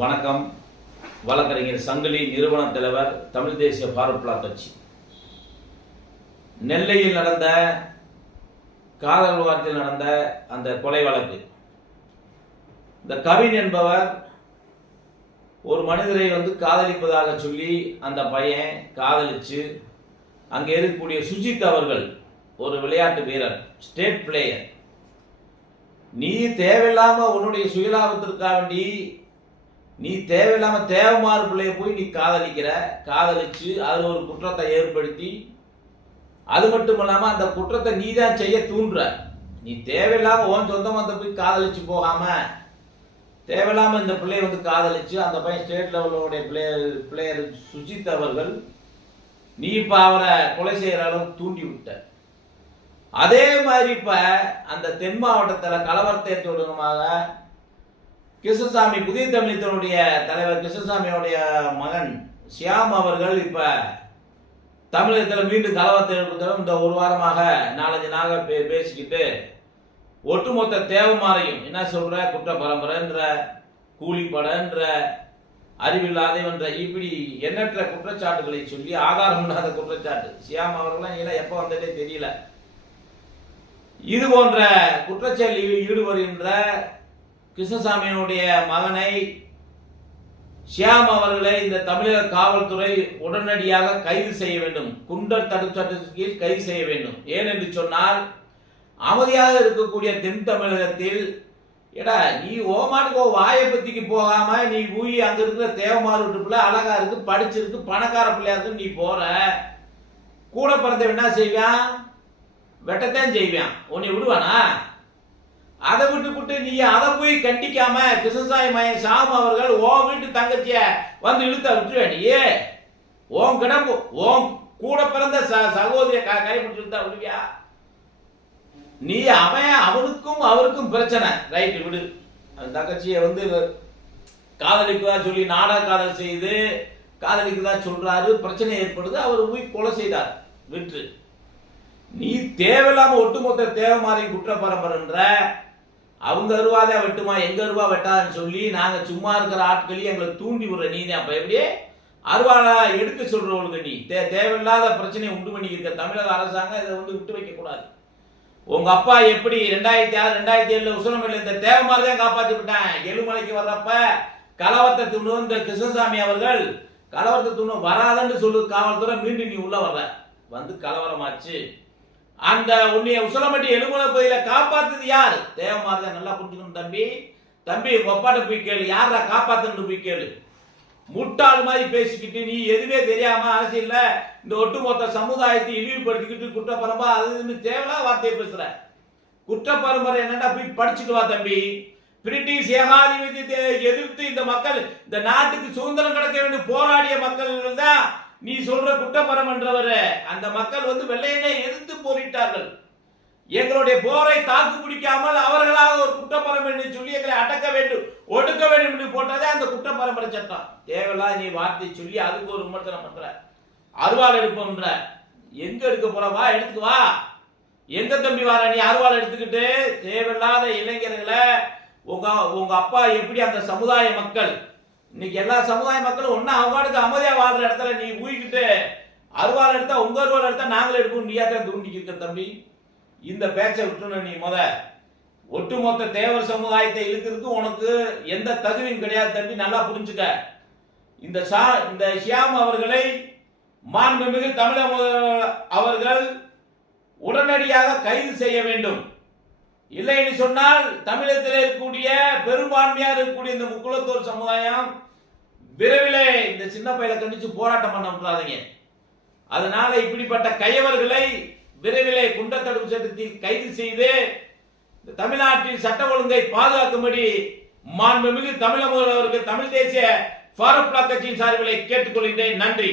வணக்கம். வழக்கறிஞர் சங்கிலி நிறுவன தலைவர், தமிழ் தேசிய ஃபார்வர்ட் பிளாக் கட்சி. நெல்லையில் நடந்த காதல் விவகாரத்தில் நடந்த அந்த கொலை வழக்கு, இந்த கவின் என்பவர் ஒரு மனிதரை காதலிப்பதாக சொல்லி அந்த பையன் காதலிச்சு, அங்கே இருக்கக்கூடிய சுஜித் அவர்கள் ஒரு விளையாட்டு வீரர், ஸ்டேட் பிளேயர், நீ தேவையில்லாம உன்னுடைய சுயலாபத்திற்காக வேண்டி நீ தேவையில்லாம தேவமாறு பிள்ளைய போய் நீ காதலிச்சு அதுல ஒரு குற்றத்தை ஏற்படுத்தி, அது மட்டும் இல்லாம அந்த குற்றத்தை நீ தான் செய்ய தூண்டுற. நீ தேவையில்லாம உன் சொந்த மத்த போய் காதலிச்சு போகாம தேவையில்லாம இந்த பிள்ளைய காதலிச்சு, அந்த பையன் ஸ்டேட் லெவலுடைய பிளேயர் சுஜித் அவர்கள், நீ இப்ப அவரை கொலை செய்யற அளவுக்கு தூண்டி விட்ட. அதே மாதிரி இப்ப அந்த தென் மாவட்டத்தில் கலவரத்தை தொடர்பாக கிருஷ்ணசாமி, புதிய தமிழகத்தினுடைய தலைவர் கிருஷ்ணசாமியோடைய மகன் ஷியாம் அவர்கள் இப்ப தமிழகத்தில் மீண்டும் கலவரத்தை எழுப்புறதும் இந்த ஒரு வாரமாக 4-5 நாளாக பேசிக்கிட்டு ஒட்டுமொத்த தேவமாரையும் என்ன சொல்ற, குற்ற பரம்பரைன்ற, கூலிப்படன்ற, அறிவில்லாதவன்ற, இப்படி எண்ணற்ற குற்றச்சாட்டுகளை சொல்லி ஆதாரம் இல்லாத குற்றச்சாட்டு. ஷியாம் அவர்கள்லாம் எப்ப வந்துட்டே தெரியல. இது போன்ற குற்றச்செயலில் ஈடுபடுகின்ற கிருஷ்ணசாமியினுடைய மகனை ஷியாம் அவர்களை இந்த தமிழக காவல்துறை உடனடியாக கைது செய்ய வேண்டும். குண்டர் தடுப்பு சட்டத்தின் கீழ் கைது செய்ய வேண்டும். ஏனென்று சொன்னால், அமைதியாக இருக்கக்கூடிய தென் தமிழகத்தில் நீ ஓமாட்டுக்கு வாயை பத்திக்கு போகாம நீ ஊய் அங்க இருக்கிற தேவமாறு வீட்டுக்குள்ள அழகா இருக்கு, படிச்சிருக்கு, பணக்கார பிள்ளையா இருக்கு, நீ போற கூட பிறந்த என்ன செய்வான்? வெட்டத்தான் செய்வான். உன்னை விடுவானா? அதை விட்டு நீ அதை போய் கண்டிக்காம கிருஷ்ணசாமி மகன் ஷாம் அவர்கள் ஓன் வீட்டு தங்கச்சிய இழுத்த விட்டுருவேண்டியே. ஓன் கிடம்பு ஓன் கூட பிறந்த சகோதரிய கை பிடிச்சு இழுத்தா விடுவியா? நீ அவனுக்கும் அவருக்கும் பிரச்சனை, ரைட்டு விடு. அந்த தங்கச்சியை காதலிக்குதா சொல்லி நாடக காதல் செய்து காதலிக்குதா சொல்றாரு, பிரச்சனை ஏற்படுது, அவர் போய் கொலை செய்தார், விட்டு. நீ தேவையில்லாம ஒட்டுமொத்த தேவமாரி குற்ற பரம்பரைன்ற, அவங்க அருவாதே வெட்டுமா எங்க அருவா வெட்டாதுன்னு சொல்லி நாங்க சும்மா இருக்கிற ஆட்களையும் எங்களை தூண்டி விடுற நீ தான். அப்ப எப்படி அருவாளா எடுக்க சொல்றவங்களுக்கு நீ தேவையில்லாத பிரச்சனையை உண்டு பண்ணி இருக்க தமிழக அரசாங்கம் இதை விட்டு வைக்க கூடாது. உங்க அப்பா எப்படி 2006, 2007 உசலமையில இந்த தேவமாரி தான் காப்பாற்றி விட்டான். எழுமலைக்கு வர்றப்ப கலவரத்தை துண்ணு இந்த கிருஷ்ணசாமி அவர்கள் கலவரத்தை துண்ணு வராதன்னு சொல்லு காவல்துறை, மீண்டும் நீ உள்ள வர்ற கலவரமாச்சு. அந்த உன்னைய உசலமட்டி எழுமலை பகுதியில காப்பாத்துது யார்? தேவமாரி தான். நல்லா புரிஞ்சுக்கணும் தம்பி உங்க அப்பாட்ட போய் கேளு, யாரா காப்பாத்துன்னு போய் கேளு. முட்டாள் மாதிரி பேசிக்கிட்டு நீ எதுவே தெரியாம அரசியல்ல இந்த ஒட்டுமொத்த சமுதாயத்தை இழிவுபடுத்திக்கிட்டு குற்ற பரம்பரை அது தேவையில்லாத வார்த்தையை பேசுற. குற்ற பரம்பரை என்னன்னா போய் படிச்சுட்டு வா தம்பி. பிரிட்டிஷ் ஏகாதிபத்தியத்தை எதிர்த்து இந்த மக்கள், இந்த நாட்டுக்கு சுதந்திரம் கிடைக்க வேண்டும் போராடிய மக்கள் தான் நீ சொல்ற குற்றப்பரம் என்றவர். அந்த மக்கள் வெள்ளையனை எதிர்த்து போரிட்டார்கள். எங்களுடைய போரை தாக்கு பிடிக்காமல் அவர்களாக ஒரு குற்றப்பரம் என்று சொல்லி எங்களை அடக்க வேண்டும், ஒடுக்க வேண்டும் என்று போட்டதே அந்த குற்றப்பரம்பரை சட்டம். தேவையில்லாத நீ வார்த்தை சொல்லி அதுக்கு ஒரு விமர்சனம் பண்ற. அருவாள் எடுப்போம்ன்ற, எங்க எடுக்க போற? வா எடுத்துக்கு வா. எங்க தம்பி வார நீ அருவாள் எடுத்துக்கிட்டு? தேவையில்லாத இளைஞர்களை உங்க அப்பா எப்படி அந்த சமுதாய மக்கள், இன்னைக்கு எல்லா சமுதாய மக்களும் ஒன்னா அவங்களுக்கு அமைதியா வாழ்ற இடத்துல நீ ஊய்கிட்டு அருவாள் எடுத்தா உங்க அருவாள் எடுத்தா நாங்களே எடுப்போம் நீயா தான் தூண்டிக்கிட்ட தம்பி. இந்த பேச்சை விட்டுணும். நீ ஒட்டுமொத்த தேவர் சமுதாயத்தை இழுக்கிறதுக்கு உனக்கு எந்த தகுதியும் கிடையாது தம்பி, நல்லா புரிஞ்சுக்க. இந்த ஷியாம் அவர்களை மாண்புமிகு தமிழக அவர்கள் உடனடியாக கைது செய்ய வேண்டும். இல்லை என்று சொன்னால் தமிழகத்தில் இருக்கக்கூடிய பெரும்பான்மையாக இருக்கக்கூடிய இந்த முக்குளத்தோர் சமுதாயம் விரைவிலே இந்த சின்ன பையனை கண்டிச்சு போராட்டம் பண்ண விட்டுறாதீங்க. அதனால இப்படிப்பட்ட கையவர்களை விரைவிலே குண்டர் தடுப்பு சட்டத்தில் கைது செய்து தமிழ்நாட்டில் சட்ட ஒழுங்கை பாதுகாக்கும்படி மாண்புமிகு தமிழக முதல்வருக்கு தமிழ் தேசிய ஃபார்வர்ட் பிளாக் கட்சியின் சார்பிலே கேட்டுக்கொள்கின்றேன். நன்றி.